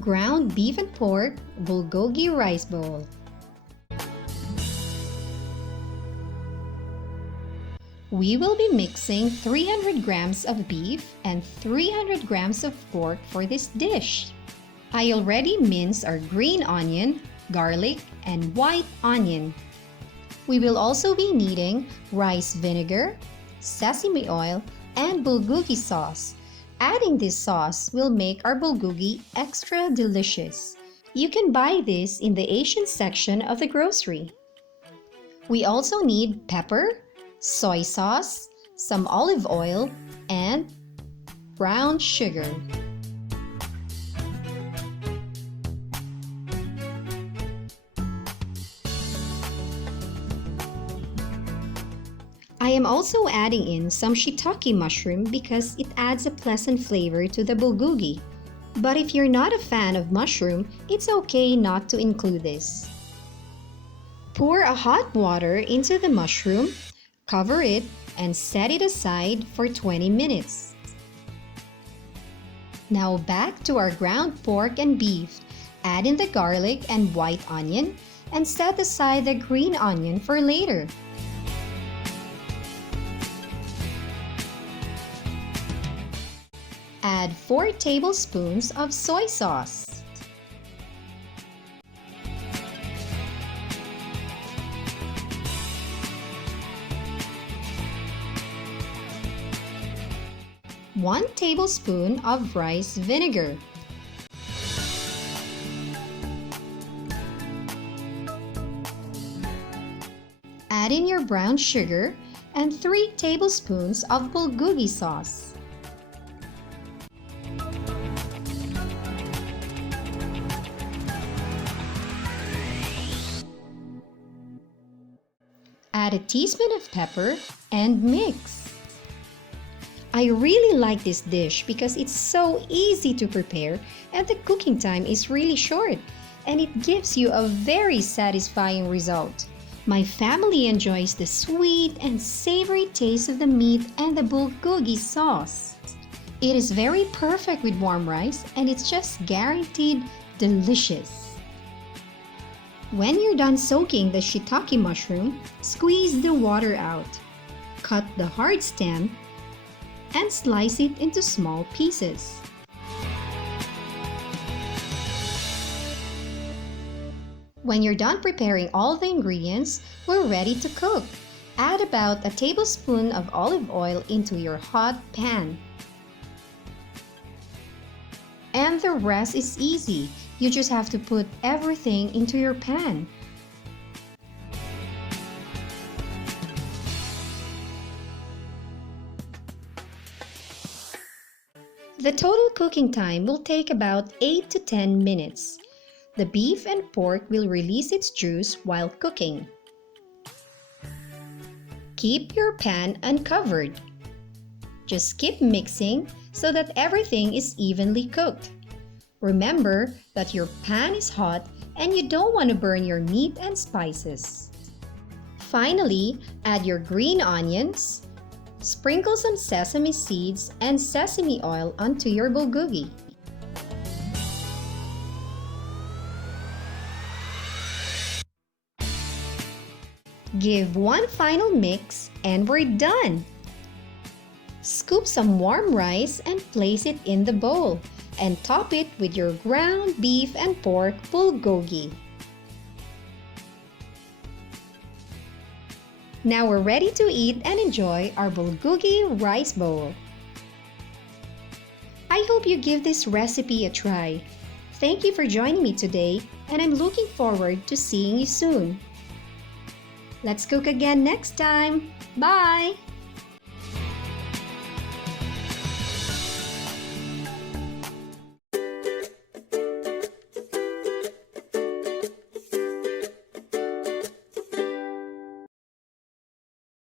Ground beef and pork bulgogi rice bowl. We will be mixing 300 grams of beef and 300 grams of pork for this dish. I already minced our green onion, garlic, and white onion. We will also be needing rice vinegar, sesame oil, and bulgogi sauce. Adding this sauce will make our bulgogi extra delicious. You can buy this in the Asian section of the grocery. We also need pepper, soy sauce, some olive oil, and brown sugar. I am also adding in some shiitake mushroom because it adds a pleasant flavor to the bulgogi. But if you're not a fan of mushroom, it's okay not to include this. Pour a hot water into the mushroom, cover it, and set it aside for 20 minutes. Now back to our ground pork and beef. Add in the garlic and white onion and set aside the green onion for later. Add 4 tablespoons of soy sauce. One tablespoon of rice vinegar. Add in your brown sugar and 3 tablespoons of bulgogi sauce. Add a teaspoon of pepper and mix. I really like this dish because it's so easy to prepare and the cooking time is really short and it gives you a very satisfying result. My family enjoys the sweet and savory taste of the meat and the bulgogi sauce. It is very perfect with warm rice and it's just guaranteed delicious. When you're done soaking the shiitake mushroom, squeeze the water out. Cut the hard stem and slice it into small pieces. When you're done preparing all the ingredients, we're ready to cook. Add about a tablespoon of olive oil into your hot pan. And the rest is easy. You just have to put everything into your pan. The total cooking time will take about 8 to 10 minutes. The beef and pork will release its juice while cooking. Keep your pan uncovered. Just keep mixing so that everything is evenly cooked. Remember that your pan is hot and you don't want to burn your meat and spices. Finally, add your green onions. Sprinkle some sesame seeds and sesame oil onto your bulgogi. Give one final mix and we're done! Scoop some warm rice and place it in the bowl and top it with your ground beef and pork bulgogi. Now we're ready to eat and enjoy our bulgogi rice bowl. I hope you give this recipe a try. Thank you for joining me today and I'm looking forward to seeing you soon. Let's cook again next time. Bye!